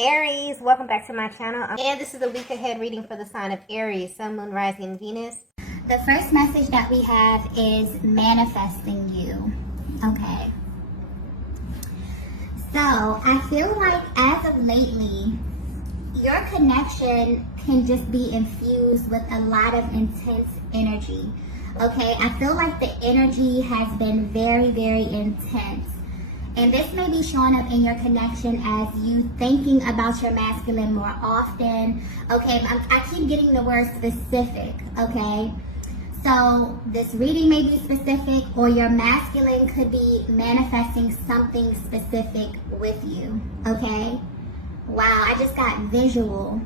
Aries, welcome back to my channel. And this is a week ahead reading for the sign of Aries, Sun, Moon, Rising, Venus. The first message that we have is manifesting you. Okay. So I feel like as of lately, your connection can just be infused with a lot of intense energy. Okay. I feel like the energy has been very, very intense. And this may be showing up in your connection as you thinking about your masculine more often. Okay, I keep getting the word specific, okay? So this reading may be specific, or your masculine could be manifesting something specific with you, okay? Wow, I just got visual.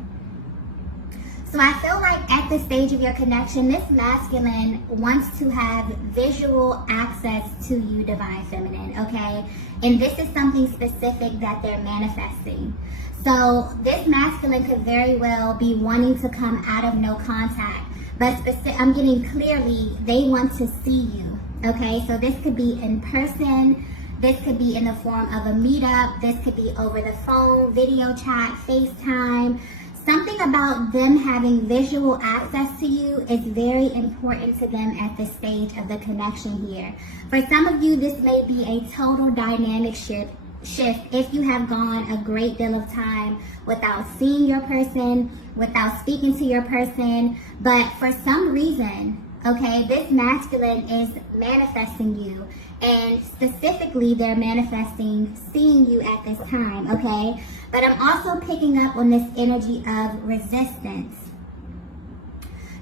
So I feel like at this stage of your connection, this masculine wants to have visual access to you, Divine Feminine, okay? And this is something specific that they're manifesting. So this masculine could very well be wanting to come out of no contact, but I'm getting clearly they want to see you, okay? So this could be in person, this could be in the form of a meetup, this could be over the phone, video chat, FaceTime. Something about them having visual access to you is very important to them at this stage of the connection here. For some of you, this may be a total dynamic shift if you have gone a great deal of time without seeing your person, without speaking to your person. But for some reason, okay, this masculine is manifesting you. And specifically, they're manifesting seeing you at this time, okay? But I'm also picking up on this energy of resistance.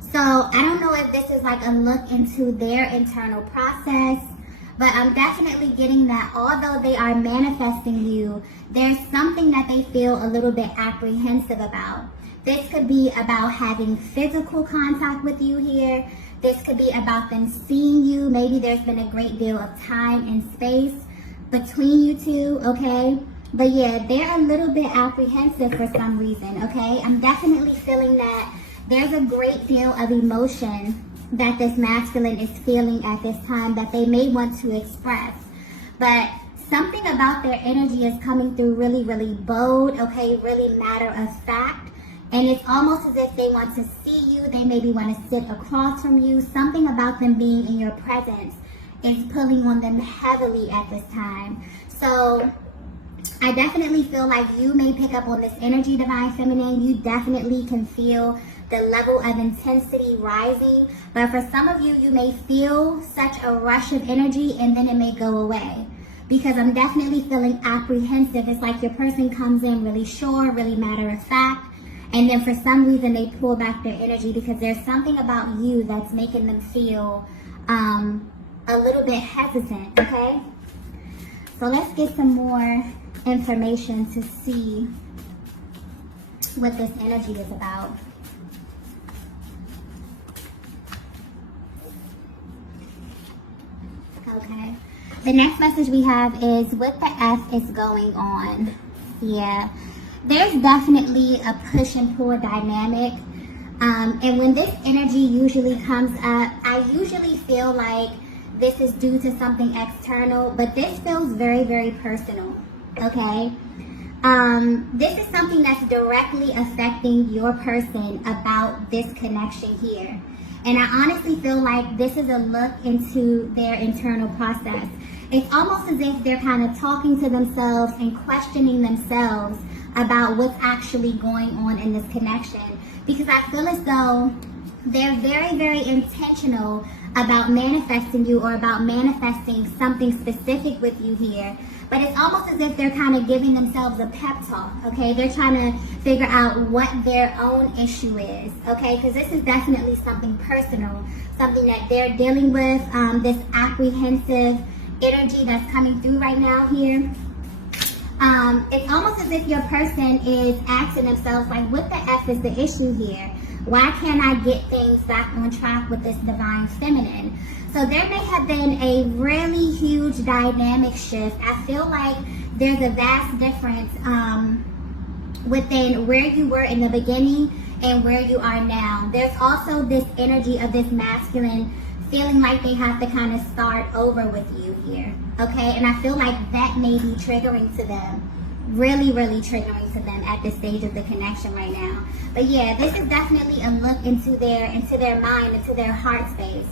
So I don't know if this is like a look into their internal process, but I'm definitely getting that although they are manifesting you, there's something that they feel a little bit apprehensive about. This could be about having physical contact with you here. This could be about them seeing you. Maybe there's been a great deal of time and space between you two, okay? But yeah, they're a little bit apprehensive for some reason, okay? I'm definitely feeling that there's a great deal of emotion that this masculine is feeling at this time that they may want to express. But something about their energy is coming through really, really bold, okay? Really matter of fact. And it's almost as if they want to see you. They maybe want to sit across from you. Something about them being in your presence is pulling on them heavily at this time. So I definitely feel like you may pick up on this energy, Divine Feminine. You definitely can feel the level of intensity rising. But for some of you, you may feel such a rush of energy and then it may go away. Because I'm definitely feeling apprehensive. It's like your person comes in really sure, really matter of fact. And then for some reason, they pull back their energy because there's something about you that's making them feel a little bit hesitant, okay? So let's get some more information to see what this energy is about. Okay. The next message we have is what the F is going on. Yeah. There's definitely a push and pull dynamic. And when this energy usually comes up, I usually feel like this is due to something external, but this feels very, very personal, okay? This is something that's directly affecting your person about this connection here. And I honestly feel like this is a look into their internal process. It's almost as if they're kind of talking to themselves and questioning themselves about what's actually going on in this connection. Because I feel as though they're very, very intentional about manifesting you or about manifesting something specific with you here. But it's almost as if they're kind of giving themselves a pep talk, okay? They're trying to figure out what their own issue is, okay? Because this is definitely something personal, something that they're dealing with, this apprehensive energy that's coming through right now here. It's almost as if your person is asking themselves, like, what the F is the issue here? Why can't I get things back on track with this Divine Feminine? So there may have been a really huge dynamic shift. I feel like there's a vast difference within where you were in the beginning and where you are now. There's also this energy of this masculine feeling like they have to kind of start over with you here, okay? And I feel like that may be triggering to them. really, really triggering to them at this stage of the connection right now. But yeah, this is definitely a look into their mind, into their heart space.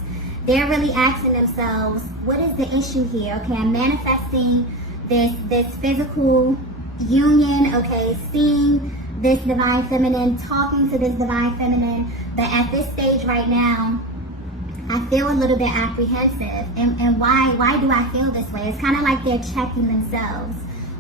They're really asking themselves, what is the issue here? Okay, I'm manifesting this physical union, okay, seeing this divine feminine, talking to this divine feminine, but at this stage right now, I feel a little bit apprehensive. And why do I feel this way? It's kind of like they're checking themselves.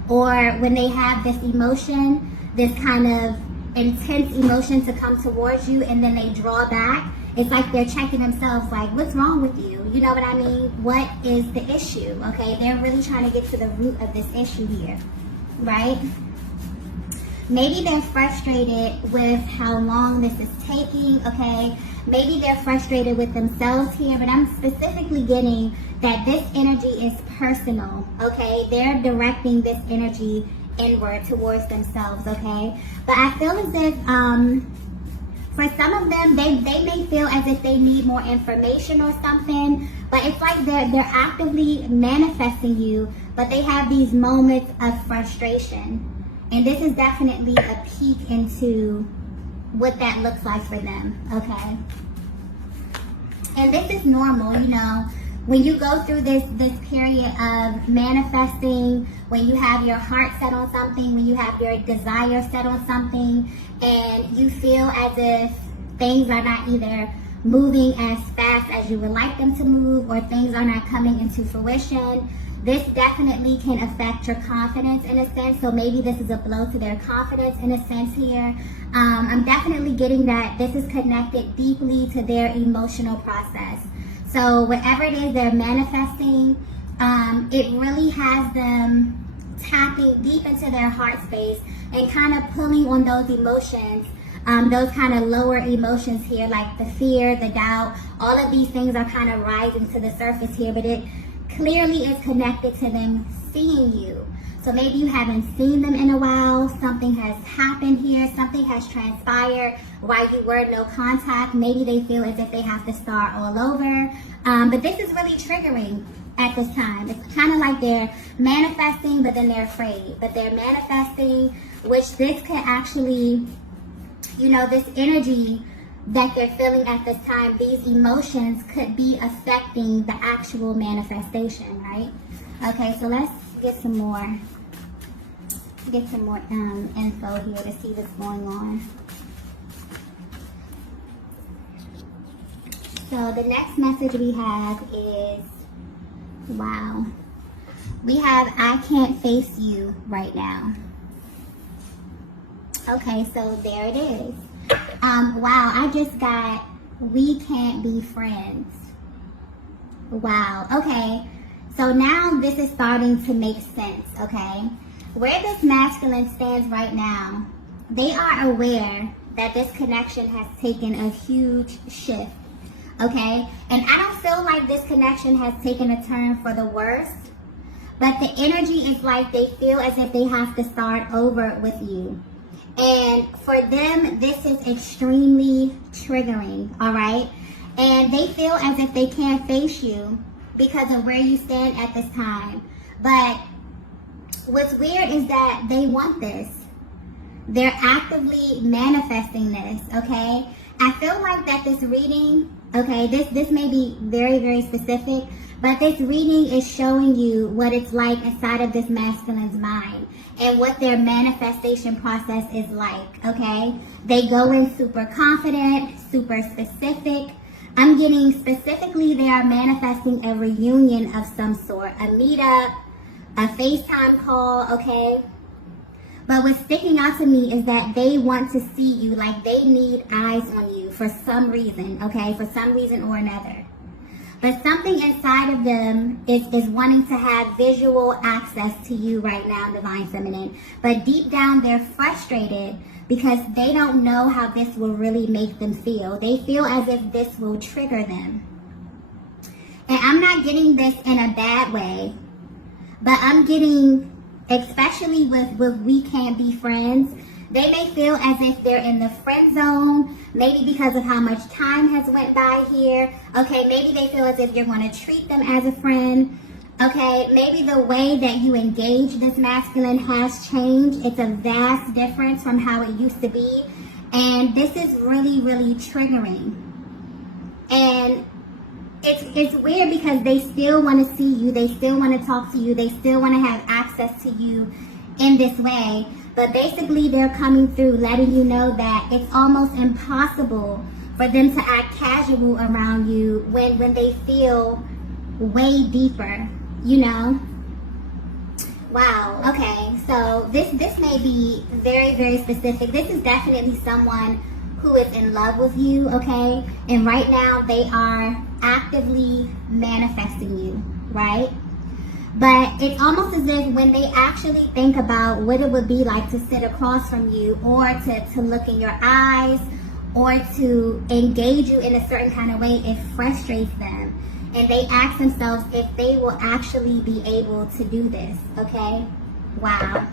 Or when they have this emotion, this kind of intense emotion to come towards you, and then they draw back, it's like they're checking themselves, like, what's wrong with you? You know what I mean? What is the issue? Okay, they're really trying to get to the root of this issue here, right? Maybe they're frustrated with how long this is taking, okay? Maybe they're frustrated with themselves here, but I'm specifically getting that this energy is personal, okay? They're directing this energy inward towards themselves, okay? But I feel as if, for some of them, they may feel as if they need more information or something, but it's like they're actively manifesting you, but they have these moments of frustration. And this is definitely a peek into what that looks like for them, okay? And this is normal, you know, when you go through this period of manifesting, when you have your heart set on something, when you have your desire set on something, and you feel as if things are not either moving as fast as you would like them to move, or things are not coming into fruition, this definitely can affect your confidence in a sense. So maybe this is a blow to their confidence in a sense here. I'm definitely getting that this is connected deeply to their emotional process. So whatever it is they're manifesting, it really has them tapping deep into their heart space and kind of pulling on those emotions, those kind of lower emotions here, like the fear, the doubt. All of these things are kind of rising to the surface here, but it clearly is connected to them seeing you. So maybe you haven't seen them in a while, something has happened here, something has transpired while you were no contact. Maybe they feel as if they have to start all over. But this is really triggering at this time. It's kind of like they're manifesting, but then they're afraid. But they're manifesting, which this could actually, you know, this energy that they're feeling at this time, these emotions could be affecting the actual manifestation, right? Okay, so let's get some more info here to see what's going on. So the next message we have is, wow, we have, I can't face you right now. Okay, so there it is. Wow, I just got, we can't be friends. Wow, okay. So now this is starting to make sense, okay? Where this masculine stands right now, they are aware that this connection has taken a huge shift, okay? And I don't feel like this connection has taken a turn for the worst, but the energy is like they feel as if they have to start over with you. And for them, this is extremely triggering, all right? And they feel as if they can't face you because of where you stand at this time. But what's weird is that they want this. They're actively manifesting this, okay? I feel like that this reading, okay, this may be very, very specific, but this reading is showing you what it's like inside of this masculine's mind and what their manifestation process is like, okay? They go in super confident, super specific. I'm getting specifically they are manifesting a reunion of some sort, a meetup, a FaceTime call, okay? But what's sticking out to me is that they want to see you, like they need eyes on you for some reason, okay? For some reason or another. But something inside of them is wanting to have visual access to you right now, Divine Feminine. But deep down, they're frustrated because they don't know how this will really make them feel. They feel as if this will trigger them. And I'm not getting this in a bad way, but I'm getting, especially with we can't be friends, they may feel as if they're in the friend zone, maybe because of how much time has went by here. Okay, maybe they feel as if you're going to treat them as a friend. Okay, maybe the way that you engage this masculine has changed. It's a vast difference from how it used to be. And this is really, really triggering. And it's weird because they still want to see you. They still want to talk to you. They still want to have access to you in this way. But basically, they're coming through letting you know that it's almost impossible for them to act casual around you when they feel way deeper, you know? Wow, okay, so this may be very, very specific. This is definitely someone who is in love with you, okay? And right now, they are actively manifesting you, right? But it's almost as if when they actually think about what it would be like to sit across from you or to look in your eyes or to engage you in a certain kind of way, it frustrates them. And they ask themselves if they will actually be able to do this, okay? Wow.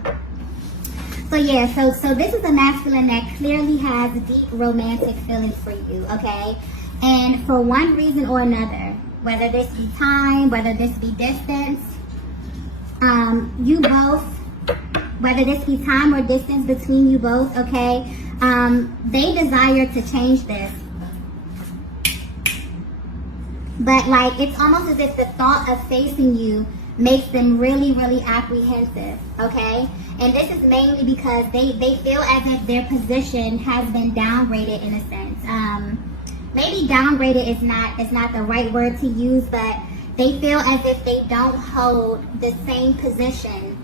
So yeah, so this is a masculine that clearly has deep romantic feelings for you, okay? And for one reason or another, whether this be time, whether this be distance, you both, whether this be time or distance between you both, okay, they desire to change this. But like, it's almost as if the thought of facing you makes them really, really apprehensive, okay? And this is mainly because they feel as if their position has been downgraded in a sense. Maybe downgraded is not the right word to use, but they feel as if they don't hold the same position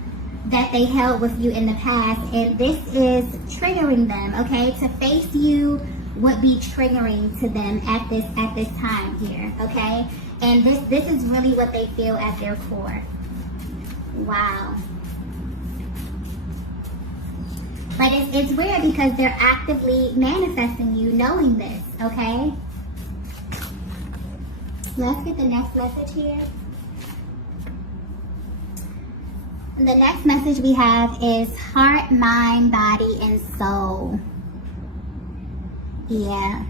that they held with you in the past. And this is triggering them, okay? To face you would be triggering to them at this time here, okay? And this is really what they feel at their core. Wow. But it's weird because they're actively manifesting you knowing this, okay? Let's get the next message here. The next message we have is heart, mind, body, and soul. Yeah,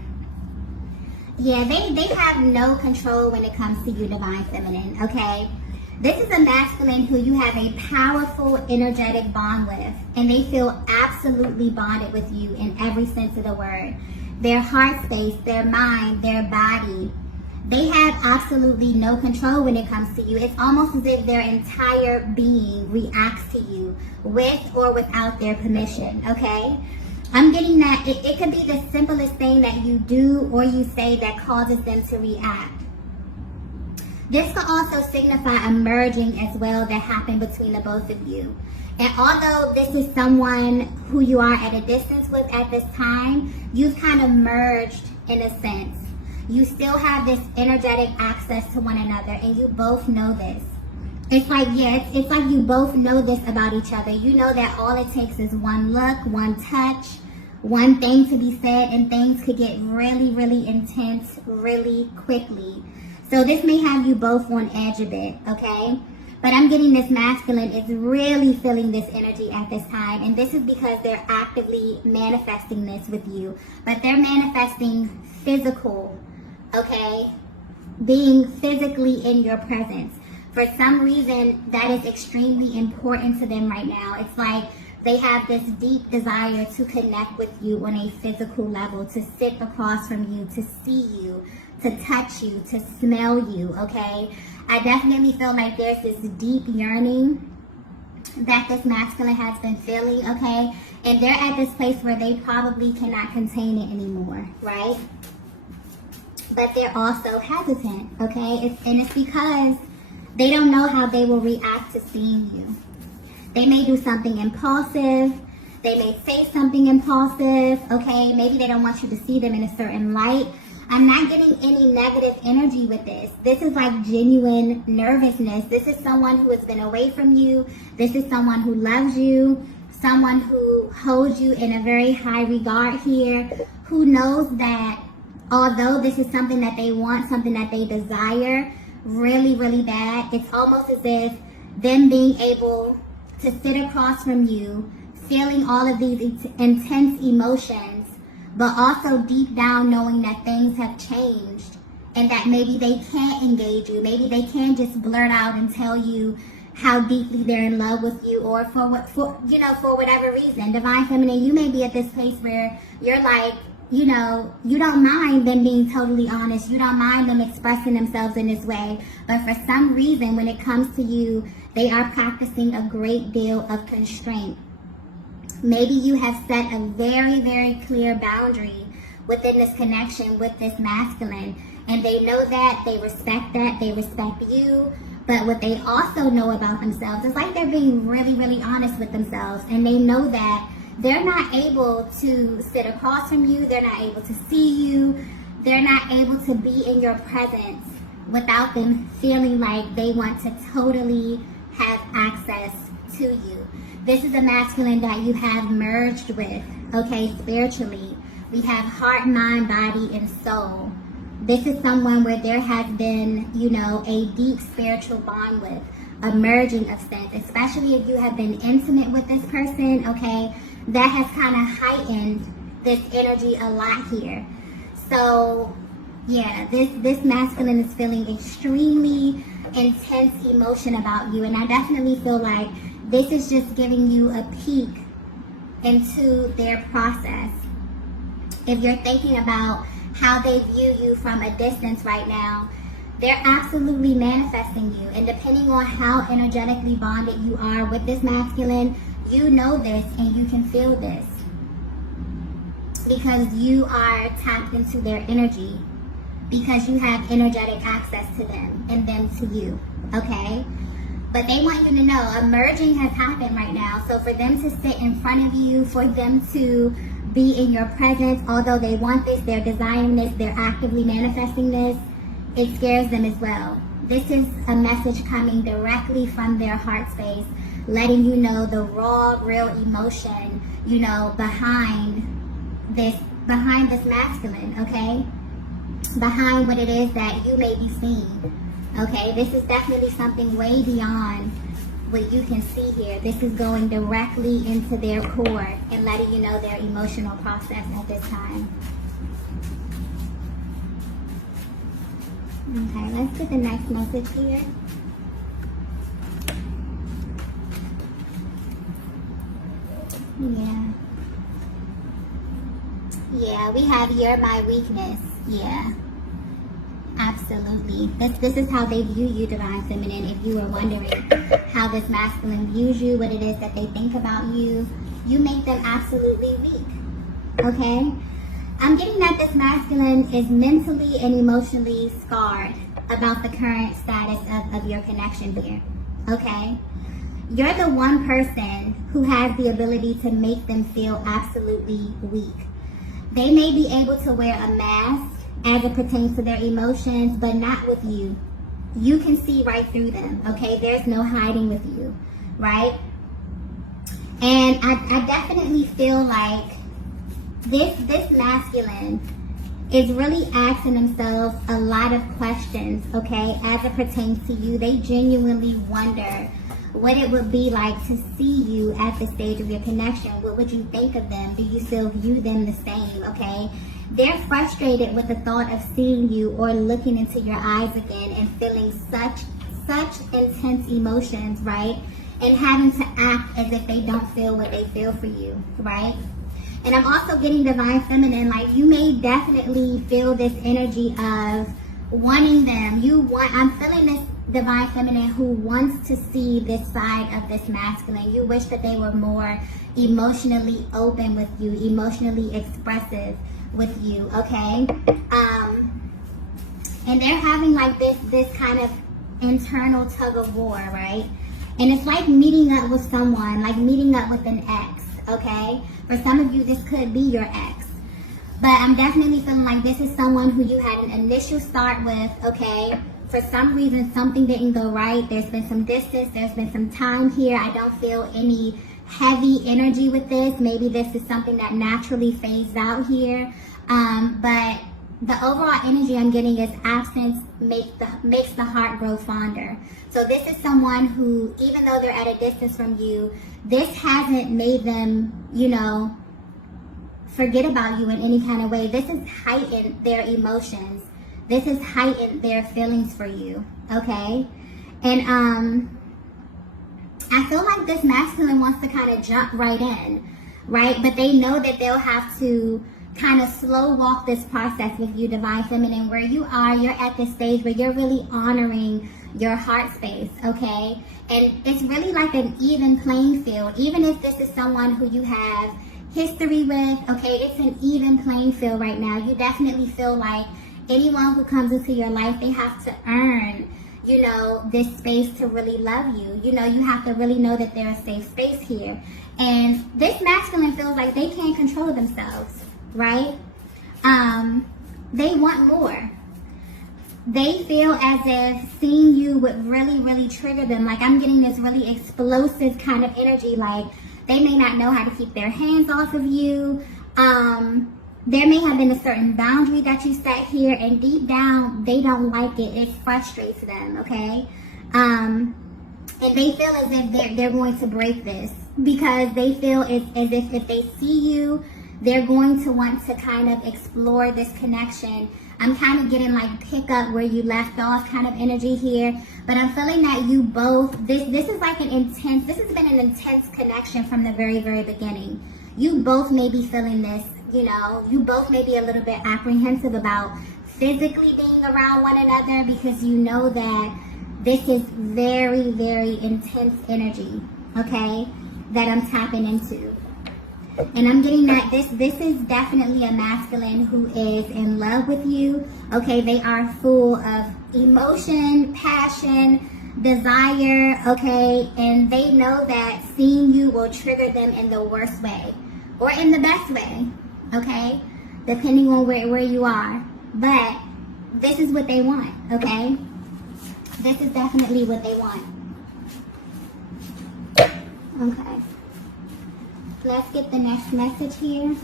they have no control when it comes to you, divine feminine, okay? This is a masculine who you have a powerful, energetic bond with, and they feel absolutely bonded with you in every sense of the word. Their heart space, their mind, their body, they have absolutely no control when it comes to you. It's almost as if their entire being reacts to you with or without their permission, okay? I'm getting that it could be the simplest thing that you do or you say that causes them to react. This could also signify a merging as well that happened between the both of you. And although this is someone who you are at a distance with at this time, you've kind of merged in a sense. You still have this energetic access to one another, and you both know this. It's like, yeah, it's like you both know this about each other. You know that all it takes is one look, one touch, one thing to be said, and things could get really, really intense really quickly. So this may have you both on edge a bit, okay? But I'm getting this masculine is really feeling this energy at this time. And this is because they're actively manifesting this with you. But they're manifesting physical, okay? Being physically in your presence. For some reason, that is extremely important to them right now. It's like they have this deep desire to connect with you on a physical level, to sit across from you, to see you, to touch you, to smell you, okay? I definitely feel like there's this deep yearning that this masculine has been feeling, okay? And they're at this place where they probably cannot contain it anymore, right? But they're also hesitant, okay? And it's because they don't know how they will react to seeing you. They may do something impulsive. They may say something impulsive, okay? Maybe they don't want you to see them in a certain light. I'm not getting any negative energy with this. This is like genuine nervousness. This is someone who has been away from you. This is someone who loves you, someone who holds you in a very high regard here, who knows that although this is something that they want, something that they desire really, really bad, it's almost as if them being able to sit across from you, feeling all of these intense emotions, but also deep down knowing that things have changed and that maybe they can't engage you. Maybe they can't just blurt out and tell you how deeply they're in love with you, or for whatever reason. Divine Feminine, you may be at this place where you're like, you don't mind them being totally honest. You don't mind them expressing themselves in this way. But for some reason, when it comes to you, they are practicing a great deal of constraint. Maybe you have set a very, very clear boundary within this connection with this masculine. And they know that, they respect you. But what they also know about themselves is like they're being really, really honest with themselves. And they know that they're not able to sit across from you. They're not able to see you. They're not able to be in your presence without them feeling like they want to totally have access to you. This is a masculine that you have merged with, okay, spiritually. We have heart, mind, body, and soul. This is someone where there has been, a deep spiritual bond with, a merging of sense, especially if you have been intimate with this person, okay? That has kind of heightened this energy a lot here. So, yeah, this masculine is feeling extremely intense emotion about you. And I definitely feel like this is just giving you a peek into their process. If you're thinking about how they view you from a distance right now, they're absolutely manifesting you. And depending on how energetically bonded you are with this masculine, you know this and you can feel this because you are tapped into their energy, because you have energetic access to them and them to you, okay? But they want you to know a merging has happened right now. So for them to sit in front of you, for them to be in your presence, although they want this, they're desiring this, they're actively manifesting this, it scares them as well. This is a message coming directly from their heart space, letting you know the raw, real emotion, behind this masculine, okay? Behind what it is that you may be seeing, okay? This is definitely something way beyond what you can see here. This is going directly into their core and letting you know their emotional process at this time. Okay, let's get the next message here. Yeah, we have "you're my weakness." Yeah, absolutely. This is how they view you, Divine Feminine. If you were wondering how this masculine views you, what it is that they think about you, you make them absolutely weak, okay? I'm getting that this masculine is mentally and emotionally scarred about the current status of your connection here, okay? You're the one person who has the ability to make them feel absolutely weak. They may be able to wear a mask as it pertains to their emotions, but not with you. You can see right through them, okay? There's no hiding with you, right? And I definitely feel like this masculine is really asking themselves a lot of questions, okay, as it pertains to you. They genuinely wonder what it would be like to see you at the stage of your connection. What would you think of them? Do you still view them the same, okay? They're frustrated with the thought of seeing you or looking into your eyes again and feeling such intense emotions, right? And having to act as if they don't feel what they feel for you, right? And I'm also getting Divine Feminine, like you may definitely feel this energy of wanting them. I'm feeling this Divine Feminine who wants to see this side of this masculine. You wish that they were more emotionally open with you, emotionally expressive with you, okay? And they're having like this kind of internal tug of war, right? And it's like meeting up with someone, like meeting up with an ex, okay? For some of you, this could be your ex. But I'm definitely feeling like this is someone who you had an initial start with, okay? For some reason, something didn't go right. There's been some distance. There's been some time here. I don't feel any heavy energy with this. Maybe this is something that naturally phased out here. But the overall energy I'm getting is absence makes the heart grow fonder. So this is someone who, even though they're at a distance from you, this hasn't made them, forget about you in any kind of way. This has heightened their emotions This has heightened their feelings for you, okay? And I feel like this masculine wants to kind of jump right in, right? But they know that they'll have to kind of slow walk this process with you, Divine Feminine. Where you are, you're at this stage where you're really honoring your heart space, okay? And it's really like an even playing field. Even if this is someone who you have history with, okay, it's an even playing field right now. You definitely feel like anyone who comes into your life, they have to earn, you know, this space to really love you. You know, you have to really know that there's a safe space here. And this masculine feels like they can't control themselves, right? They want more. They feel as if seeing you would really, really trigger them. Like, I'm getting this really explosive kind of energy. Like, they may not know how to keep their hands off of you. There may have been a certain boundary that you set here, and deep down, they don't like it. It frustrates them, okay? And they feel as if they're going to break this, because they feel as if they see you, they're going to want to kind of explore this connection. I'm kind of getting like pick up where you left off kind of energy here, but I'm feeling that you both, this is like this has been an intense connection from the very, very beginning. You both may be feeling this, you know, you both may be a little bit apprehensive about physically being around one another, because you know that this is very, very intense energy, okay, that I'm tapping into. And I'm getting that this is definitely a masculine who is in love with you, okay? They are full of emotion, passion, desire, okay? And they know that seeing you will trigger them in the worst way or in the best way, okay? Depending on where you are. But this is what they want, okay? This is definitely what they want. Okay. Let's get the next message here.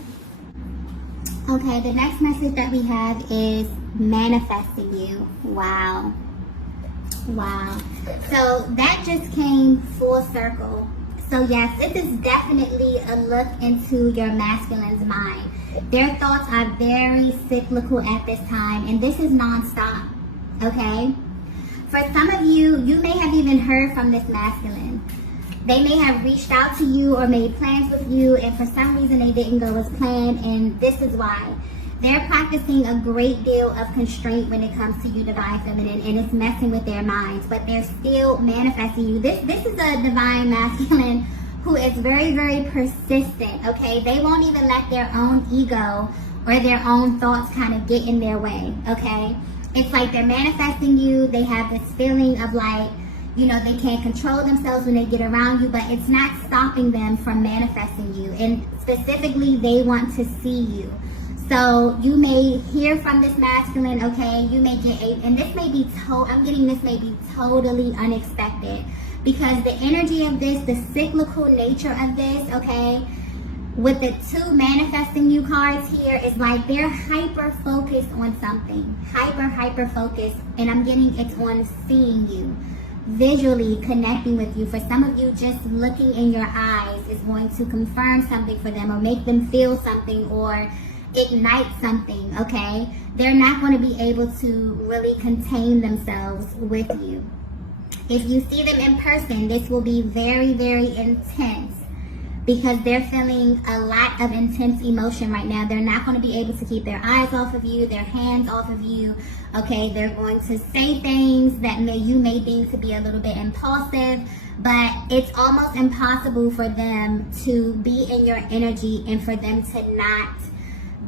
Okay, the next message that we have is manifesting you. Wow. Wow. So that just came full circle. So yes, this is definitely a look into your masculine's mind. Their thoughts are very cyclical at this time, and this is nonstop, okay? For some of you, you may have even heard from this masculine. They may have reached out to you or made plans with you, and for some reason they didn't go as planned, and this is why. They're practicing a great deal of constraint when it comes to you, Divine Feminine, and it's messing with their minds, but they're still manifesting you. This is a Divine Masculine who is very, very persistent, okay? They won't even let their own ego or their own thoughts kind of get in their way, okay? It's like they're manifesting you. They have this feeling of like, you know, they can't control themselves when they get around you, but it's not stopping them from manifesting you. And specifically, they want to see you. So you may hear from this masculine, okay? You may get and this may be I'm getting this may be totally unexpected, because the energy of this, the cyclical nature of this, okay, with the two manifesting you cards here, is like they're hyper focused on something, hyper focused, and I'm getting it's on seeing you, visually connecting with you. For some of you, just looking in your eyes is going to confirm something for them, or make them feel something, or ignite something, okay? They're not going to be able to really contain themselves with you. If you see them in person, this will be very, very intense, because they're feeling a lot of intense emotion right now. They're not going to be able to keep their eyes off of you, their hands off of you, okay? They're going to say things that you may deem to be a little bit impulsive, but it's almost impossible for them to be in your energy and for them to not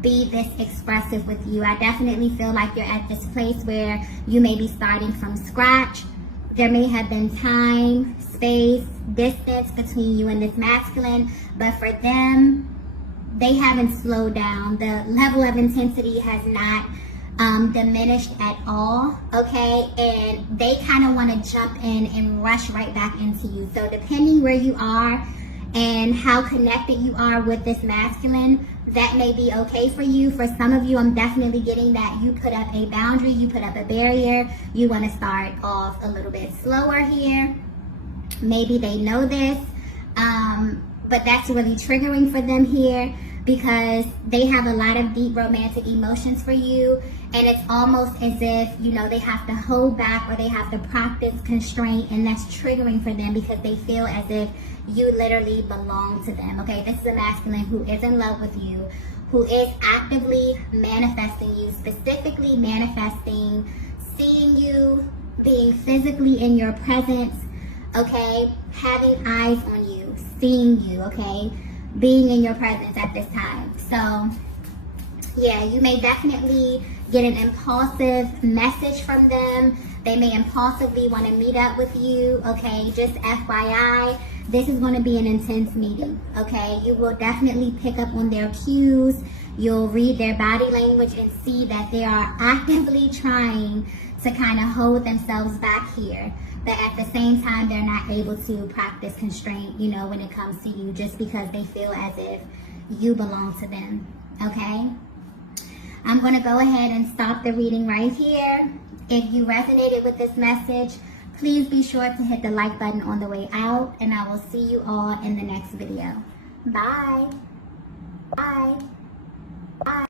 be this expressive with you. I definitely feel like you're at this place where you may be starting from scratch. There may have been time, space, distance between you and this masculine, but for them, they haven't slowed down. The level of intensity has not diminished at all, okay? And they kind of want to jump in and rush right back into you. So depending where you are and how connected you are with this masculine, that may be okay for you. For some of you, I'm definitely getting that you put up a boundary, you put up a barrier. You want to start off a little bit slower here. Maybe they know this, but that's really triggering for them here. because they have a lot of deep romantic emotions for you, and it's almost as if, you know, they have to hold back or they have to practice constraint, and that's triggering for them because they feel as if you literally belong to them. Okay, this is a masculine who is in love with you, who is actively manifesting you, specifically manifesting seeing you, being physically in your presence, okay, having eyes on you, seeing you, okay, being in your presence at this time. So yeah, you may definitely get an impulsive message from them. They may impulsively want to meet up with you, okay? Just FYI, this is going to be an intense meeting, okay? You will definitely pick up on their cues. You'll read their body language and see that they are actively trying to kind of hold themselves back here. But at the same time, they're not able to practice constraint, you know, when it comes to you, just because they feel as if you belong to them, okay? I'm going to go ahead and stop the reading right here. If you resonated with this message, please be sure to hit the like button on the way out, and I will see you all in the next video. Bye. Bye.